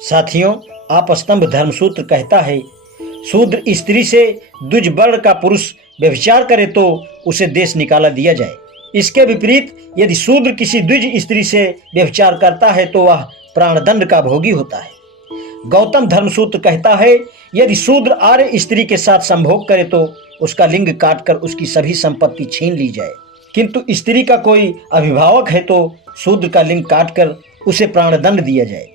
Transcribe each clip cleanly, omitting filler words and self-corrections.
साथियों, आपस्तंभ धर्मसूत्र कहता है, शूद्र स्त्री से द्विज वर्ण का पुरुष व्यभिचार करे तो उसे देश निकाला दिया जाए। इसके विपरीत यदि शूद्र किसी द्विज स्त्री से व्यभिचार करता है तो वह प्राणदंड का भोगी होता है। गौतम धर्मसूत्र कहता है, यदि शूद्र आर्य स्त्री के साथ संभोग करे तो उसका लिंग काटकर उसकी सभी संपत्ति छीन ली जाए, किंतु स्त्री का कोई अभिभावक है तो शूद्र का लिंग काटकर उसे प्राणदंड दिया जाए।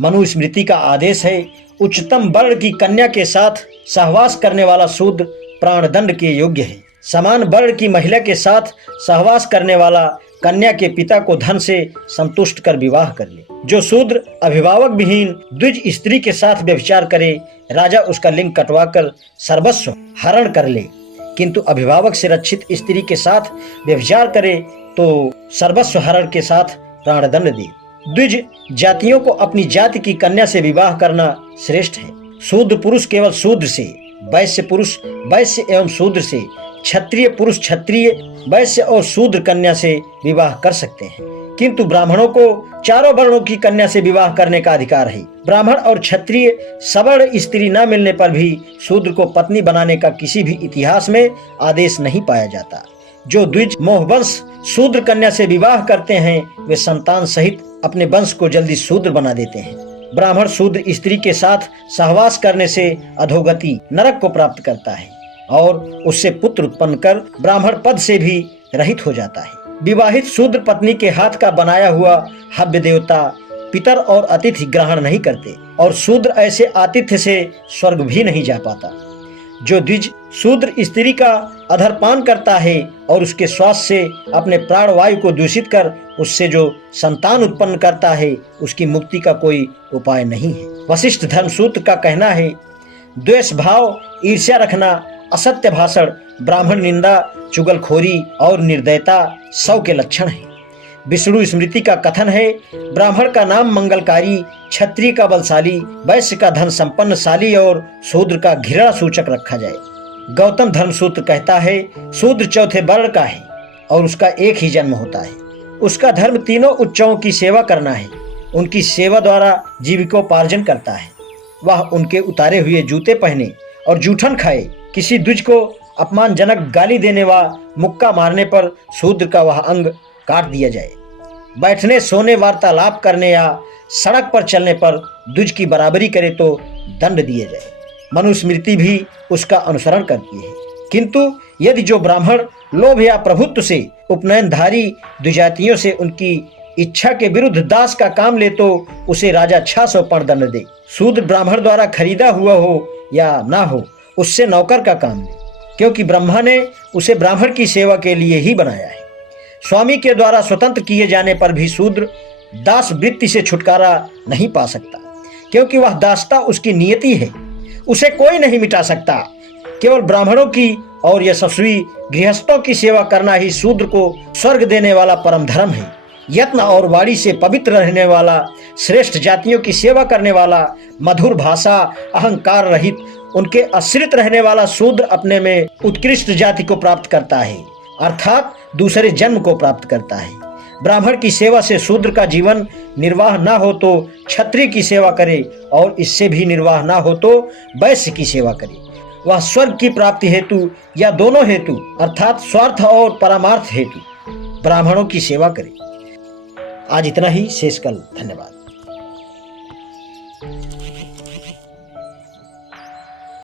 मनुस्मृति का आदेश है, उच्चतम वर्ण की कन्या के साथ सहवास करने वाला शूद्र प्राणदंड के योग्य है। समान वर्ण की महिला के साथ सहवास करने वाला कन्या के पिता को धन से संतुष्ट कर विवाह कर ले। जो शूद्र अभिभावक विहीन द्विज स्त्री के साथ व्यभिचार करे, राजा उसका लिंग कटवाकर सर्वस्व हरण कर ले, किंतु अभिभावक से रक्षित स्त्री के साथ व्यभिचार करे तो सर्वस्व हरण के साथ प्राणदंड दे। द्विज जातियों को अपनी जाति की कन्या से विवाह करना श्रेष्ठ है। शूद्र पुरुष केवल शूद्र से, वैश्य पुरुष वैश्य एवं शूद्र से, क्षत्रिय पुरुष क्षत्रिय वैश्य और शूद्र कन्या से विवाह कर सकते हैं, किंतु ब्राह्मणों को चारों वर्णों की कन्या से विवाह करने का अधिकार है। ब्राह्मण और क्षत्रिय सवर्ण स्त्री न मिलने पर भी शूद्र को पत्नी बनाने का किसी भी इतिहास में आदेश नहीं पाया जाता। जो द्विज मोहवंश शूद्र कन्या से विवाह करते हैं वे संतान सहित अपने वंश को जल्दी शूद्र बना देते हैं। ब्राह्मण शूद्र स्त्री के साथ सहवास करने से अधोगति नरक को प्राप्त करता है और उससे पुत्र उत्पन्न कर ब्राह्मण पद से भी रहित हो जाता है। विवाहित शूद्र पत्नी के हाथ का बनाया हुआ हव्य देवता पितर और अतिथि ग्रहण नहीं करते और शूद्र ऐसे आतिथ्य से स्वर्ग भी नहीं जा पाता। जो द्विज शूद्र स्त्री का अधरपान करता है और उसके श्वास से अपने प्राण वायु को दूषित कर उससे जो संतान उत्पन्न करता है, उसकी मुक्ति का कोई उपाय नहीं है। वशिष्ठ धर्मसूत्र का कहना है, द्वेष भाव, ईर्ष्या रखना, असत्य भाषण, ब्राह्मण निंदा, चुगलखोरी और निर्दयता सौ के लक्षण हैं। विष्णु स्मृति का कथन है, ब्राह्मण का नाम मंगलकारी, क्षत्रिय का बलशाली, वैश्य का धन संपन्नशाली और शूद्र का घृणा सूचक रखा जाए। गौतम धर्मसूत्र कहता है, शूद्र चौथे वर्ण का है और उसका एक ही जन्म होता है। उसका धर्म तीनों उच्चों की सेवा करना है, उनकी सेवा द्वारा जीविकोपार्जन करता है। वह उनके उतारे हुए जूते पहने और जूठन खाए। किसी द्विज को अपमानजनक गाली देने व मुक्का मारने पर शूद्र का वह अंग काट दिया जाए। बैठने, सोने, वार्तालाप करने या सड़क पर चलने पर द्विज की बराबरी करे तो दंड दिए जाए। मनुस्मृति भी उसका अनुसरण करती है, किंतु यदि जो ब्राह्मण लोभ या प्रभुत्व से उपनयनधारी द्विजातियों से उनकी इच्छा के विरुद्ध दास का काम ले तो उसे राजा 600 पर्ण दंड दे। शूद्र ब्राह्मण द्वारा खरीदा हुआ हो या ना हो, उससे नौकर का काम ले, क्योंकि ब्रह्मा ने उसे ब्राह्मण की सेवा के लिए ही बनाया है। स्वामी के द्वारा स्वतंत्र किए जाने पर भी शूद्र दास वृत्ति से छुटकारा नहीं पा सकता, क्योंकि वह दासता उसकी नियति है, उसे कोई नहीं मिटा सकता। केवल ब्राह्मणों की और यशस्वी गृहस्थों की सेवा करना ही शूद्र को स्वर्ग देने वाला परम धर्म है। यत्न और वाणी से पवित्र रहने वाला, श्रेष्ठ जातियों की सेवा करने वाला, मधुर भाषा, अहंकार रहित, उनके आश्रित रहने वाला शूद्र अपने में उत्कृष्ट जाति को प्राप्त करता है, अर्थात दूसरे जन्म को प्राप्त करता है। ब्राह्मण की सेवा से शूद्र का जीवन निर्वाह ना हो तो क्षत्रिय की सेवा करे और इससे भी निर्वाह ना हो तो वैश्य की सेवा करे। वह स्वर्ग की प्राप्ति हेतु या दोनों हेतु अर्थात स्वार्थ और परमार्थ हेतु ब्राह्मणों की सेवा करे। आज इतना ही, शेष कल। धन्यवाद।